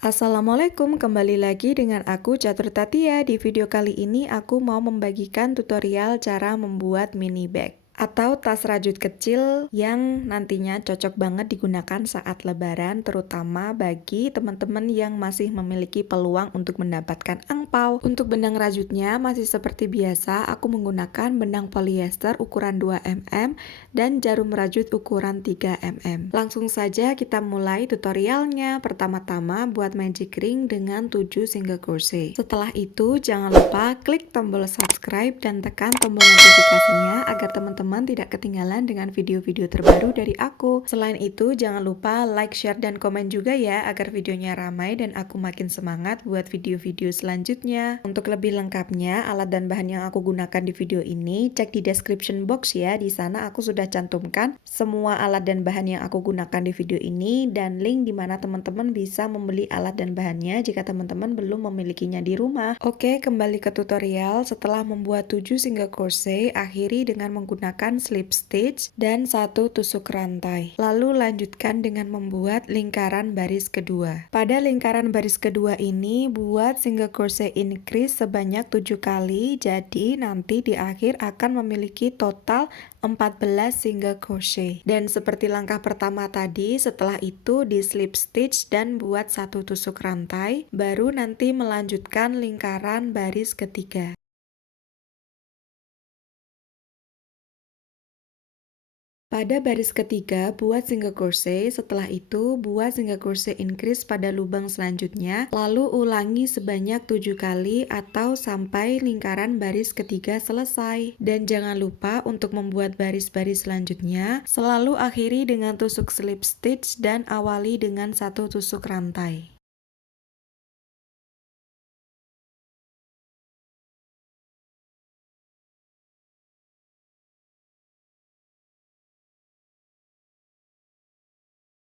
Assalamualaikum, kembali lagi dengan aku Catur Tatia. Di video kali ini aku mau membagikan tutorial cara membuat mini bag atau tas rajut kecil yang nantinya cocok banget digunakan saat lebaran, terutama bagi teman-teman yang masih memiliki peluang untuk mendapatkan angpau. Untuk benang rajutnya masih seperti biasa, aku menggunakan benang polyester ukuran 2 mm dan jarum rajut ukuran 3 mm. Langsung saja kita mulai tutorialnya. Pertama-tama buat magic ring dengan 7 single crochet. Setelah itu jangan lupa klik tombol subscribe dan tekan tombol notifikasinya agar teman-teman tidak ketinggalan dengan video-video terbaru dari aku. Selain itu jangan lupa like, share, dan komen juga ya agar videonya ramai dan aku makin semangat buat video-video selanjutnya. Untuk lebih lengkapnya alat dan bahan yang aku gunakan di video ini cek di description box ya. Di sana aku sudah cantumkan semua alat dan bahan yang aku gunakan di video ini dan link di mana teman-teman bisa membeli alat dan bahannya jika teman-teman belum memilikinya di rumah. Oke, kembali ke tutorial. Setelah membuat 7 single crochet, akhiri dengan menggunakan slip stitch dan 1 tusuk rantai. Lalu lanjutkan dengan membuat lingkaran baris kedua. Pada lingkaran baris kedua ini buat single crochet increase sebanyak 7 kali, jadi nanti di akhir akan memiliki total 14 single crochet. Dan seperti langkah pertama tadi, setelah itu di slip stitch dan buat 1 tusuk rantai, baru nanti melanjutkan lingkaran baris ketiga. Pada baris ketiga, buat single crochet, setelah itu buat single crochet increase pada lubang selanjutnya, lalu ulangi sebanyak 7 kali atau sampai lingkaran baris ketiga selesai. Dan jangan lupa untuk membuat baris-baris selanjutnya, selalu akhiri dengan tusuk slip stitch dan awali dengan 1 tusuk rantai.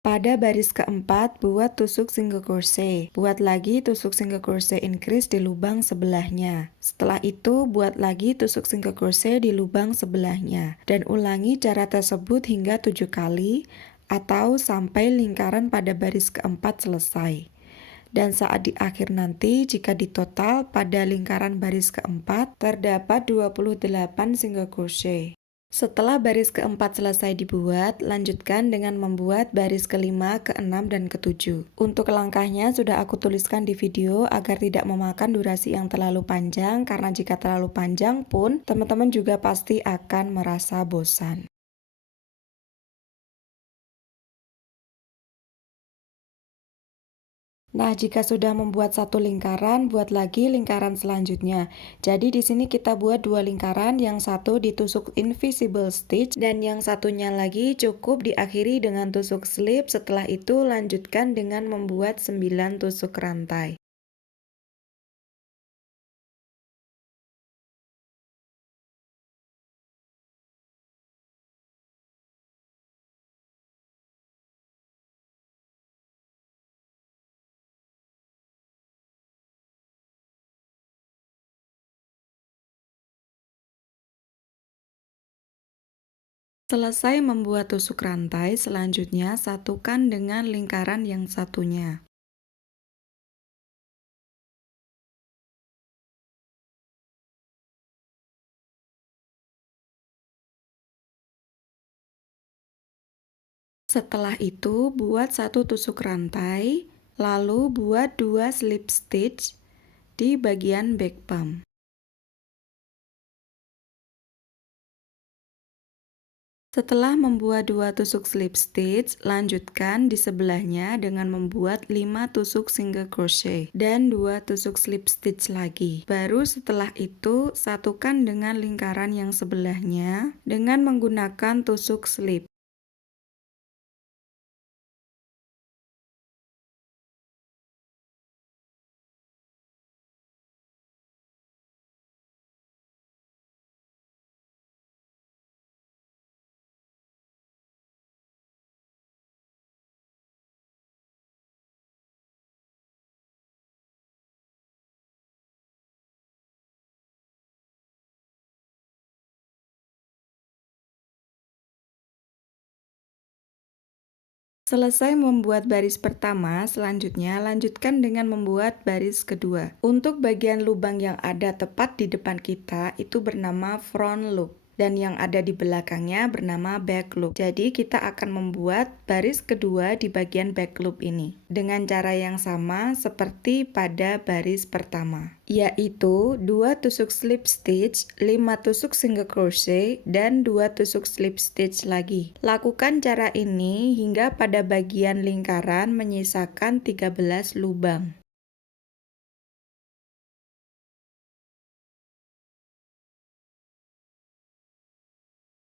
Pada baris keempat, buat tusuk single crochet. Buat lagi tusuk single crochet increase di lubang sebelahnya. Setelah itu, buat lagi tusuk single crochet di lubang sebelahnya. Dan ulangi cara tersebut hingga 7 kali atau sampai lingkaran pada baris keempat selesai. Dan saat di akhir nanti, jika ditotal pada lingkaran baris keempat, terdapat 28 single crochet. Setelah baris keempat selesai dibuat, lanjutkan dengan membuat baris kelima, keenam, dan ketujuh. Untuk langkahnya sudah aku tuliskan di video agar tidak memakan durasi yang terlalu panjang, karena jika terlalu panjang pun, teman-teman juga pasti akan merasa bosan. Nah, jika sudah membuat satu lingkaran, buat lagi lingkaran selanjutnya. Jadi di sini kita buat 2 lingkaran, yang satu ditusuk invisible stitch dan yang satunya lagi cukup diakhiri dengan tusuk slip. Setelah itu lanjutkan dengan membuat 9 tusuk rantai. Selesai membuat tusuk rantai, selanjutnya satukan dengan lingkaran yang satunya. Setelah itu, buat 1 tusuk rantai, lalu buat 2 slip stitch di bagian back bump. Setelah membuat 2 tusuk slip stitch, lanjutkan di sebelahnya dengan membuat 5 tusuk single crochet dan 2 tusuk slip stitch lagi. Baru setelah itu, satukan dengan lingkaran yang sebelahnya dengan menggunakan tusuk slip. Selesai membuat baris pertama, selanjutnya lanjutkan dengan membuat baris kedua. Untuk bagian lubang yang ada tepat di depan kita itu bernama front loop. Dan yang ada di belakangnya bernama back loop. Jadi kita akan membuat baris kedua di bagian back loop ini dengan cara yang sama seperti pada baris pertama, yaitu 2 tusuk slip stitch, 5 tusuk single crochet, dan 2 tusuk slip stitch lagi. Lakukan cara ini hingga pada bagian lingkaran menyisakan 13 lubang.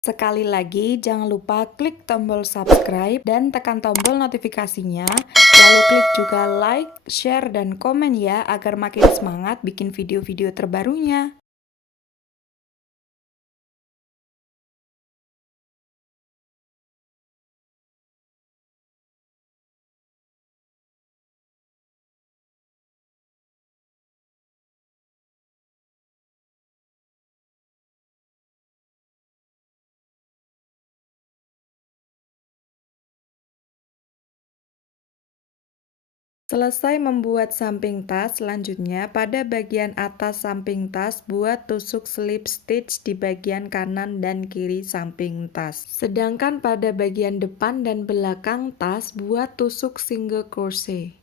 Sekali lagi, jangan lupa klik tombol subscribe dan tekan tombol notifikasinya. Lalu klik juga like, share, dan komen ya, agar makin semangat bikin video-video terbarunya. Selesai membuat samping tas, selanjutnya pada bagian atas samping tas buat tusuk slip stitch di bagian kanan dan kiri samping tas. Sedangkan pada bagian depan dan belakang tas buat tusuk single crochet.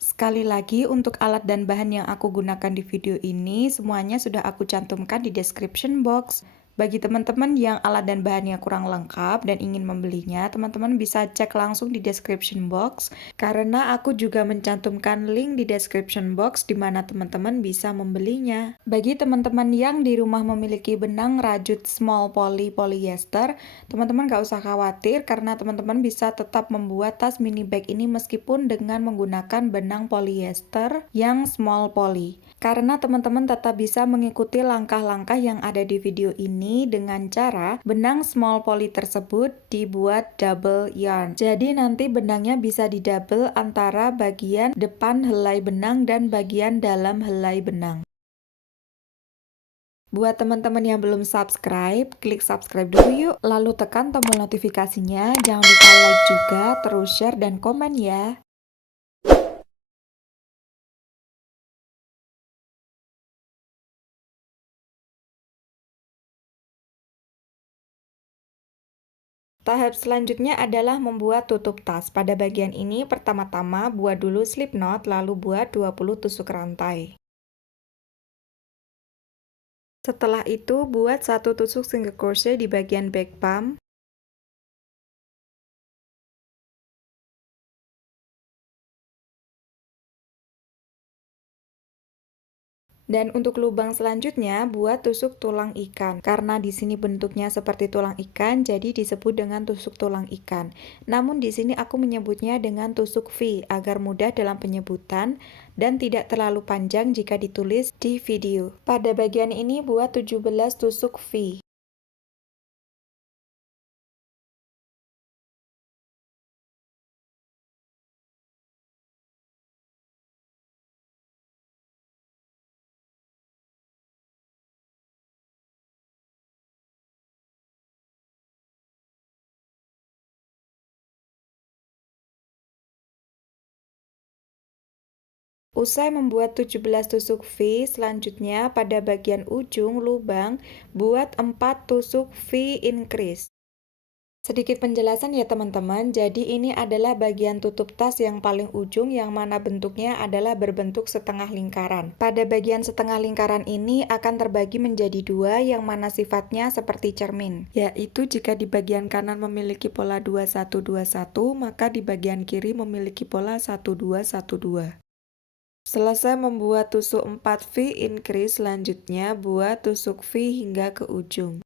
Sekali lagi, untuk alat dan bahan yang aku gunakan di video ini semuanya sudah aku cantumkan di description box. Bagi teman-teman yang alat dan bahannya kurang lengkap dan ingin membelinya, teman-teman bisa cek langsung di description box, karena aku juga mencantumkan link di description box di mana teman-teman bisa membelinya. Bagi teman-teman yang di rumah memiliki benang rajut small poly polyester, teman-teman gak usah khawatir karena teman-teman bisa tetap membuat tas mini bag ini meskipun dengan menggunakan benang polyester yang small poly. Karena teman-teman tetap bisa mengikuti langkah-langkah yang ada di video ini dengan cara benang small poly tersebut dibuat double yarn. Jadi nanti benangnya bisa didouble antara bagian depan helai benang dan bagian dalam helai benang. Buat teman-teman yang belum subscribe, klik subscribe dulu yuk, lalu tekan tombol notifikasinya. Jangan lupa like juga, terus share dan komen ya. Tahap selanjutnya adalah membuat tutup tas. Pada bagian ini, pertama-tama buat dulu slip knot, lalu buat 20 tusuk rantai. Setelah itu, buat 1 tusuk single crochet di bagian back pump. Dan untuk lubang selanjutnya, buat tusuk tulang ikan. Karena di sini bentuknya seperti tulang ikan, jadi disebut dengan tusuk tulang ikan. Namun di sini aku menyebutnya dengan tusuk V agar mudah dalam penyebutan dan tidak terlalu panjang jika ditulis di video. Pada bagian ini buat 17 tusuk V. Usai membuat 17 tusuk V, selanjutnya pada bagian ujung lubang, buat 4 tusuk V increase. Sedikit penjelasan ya teman-teman, jadi ini adalah bagian tutup tas yang paling ujung yang mana bentuknya adalah berbentuk setengah lingkaran. Pada bagian setengah lingkaran ini akan terbagi menjadi dua yang mana sifatnya seperti cermin, yaitu jika di bagian kanan memiliki pola 2121, maka di bagian kiri memiliki pola 1212. Selesai membuat tusuk 4 V increase, selanjutnya buat tusuk V hingga ke ujung.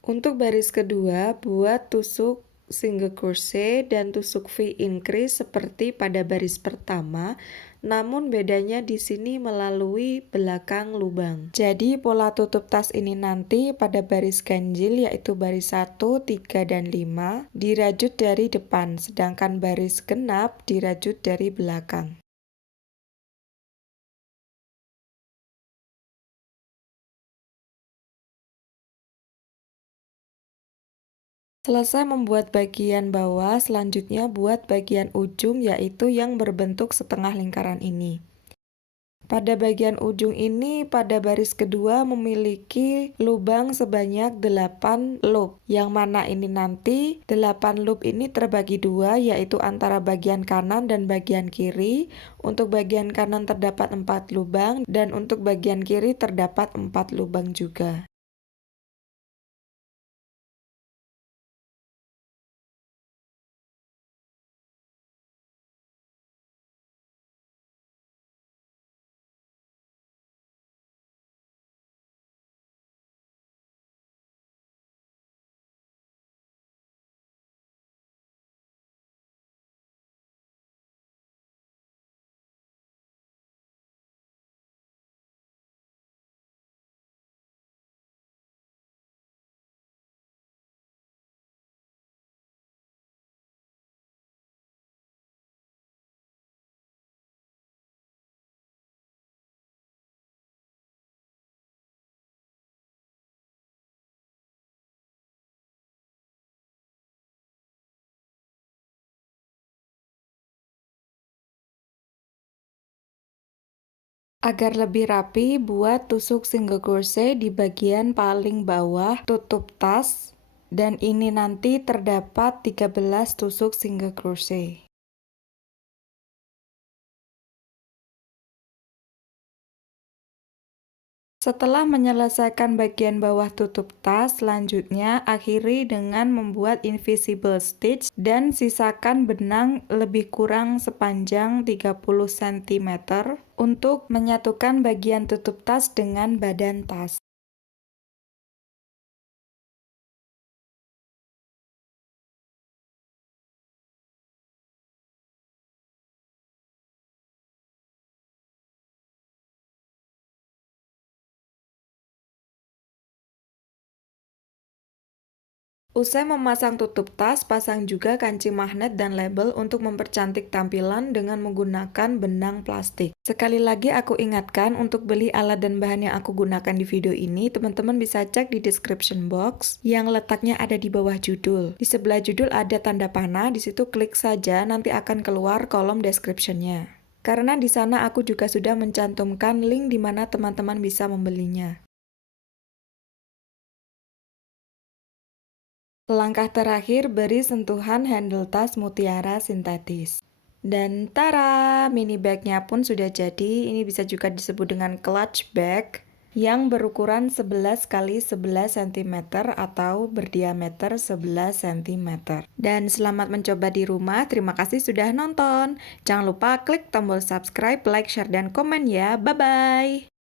Untuk baris kedua, buat tusuk single crochet dan tusuk V increase seperti pada baris pertama, namun bedanya di sini melalui belakang lubang. Jadi pola tutup tas ini nanti pada baris ganjil yaitu baris 1, 3, dan 5 dirajut dari depan, sedangkan baris genap dirajut dari belakang. Selesai membuat bagian bawah, selanjutnya buat bagian ujung yaitu yang berbentuk setengah lingkaran ini. Pada bagian ujung ini, pada baris kedua memiliki lubang sebanyak 8 loop, yang mana ini nanti 8 loop ini terbagi dua, yaitu antara bagian kanan dan bagian kiri. Untuk bagian kanan terdapat 4 lubang, dan untuk bagian kiri terdapat 4 lubang juga. Agar lebih rapi, buat tusuk single crochet di bagian paling bawah tutup tas, dan ini nanti terdapat 13 tusuk single crochet. Setelah menyelesaikan bagian bawah tutup tas, selanjutnya akhiri dengan membuat invisible stitch dan sisakan benang lebih kurang sepanjang 30 cm untuk menyatukan bagian tutup tas dengan badan tas. Usai memasang tutup tas, pasang juga kancing magnet dan label untuk mempercantik tampilan dengan menggunakan benang plastik. Sekali lagi aku ingatkan untuk beli alat dan bahan yang aku gunakan di video ini, teman-teman bisa cek di description box yang letaknya ada di bawah judul. Di sebelah judul ada tanda panah, di situ klik saja nanti akan keluar kolom description-nya. Karena di sana aku juga sudah mencantumkan link di mana teman-teman bisa membelinya. Langkah terakhir, beri sentuhan handle tas mutiara sintetis. Dan tara, mini bagnya pun sudah jadi. Ini bisa juga disebut dengan clutch bag yang berukuran 11 x 11 cm atau berdiameter 11 cm. Dan selamat mencoba di rumah. Terima kasih sudah nonton. Jangan lupa klik tombol subscribe, like, share, dan komen ya. Bye-bye!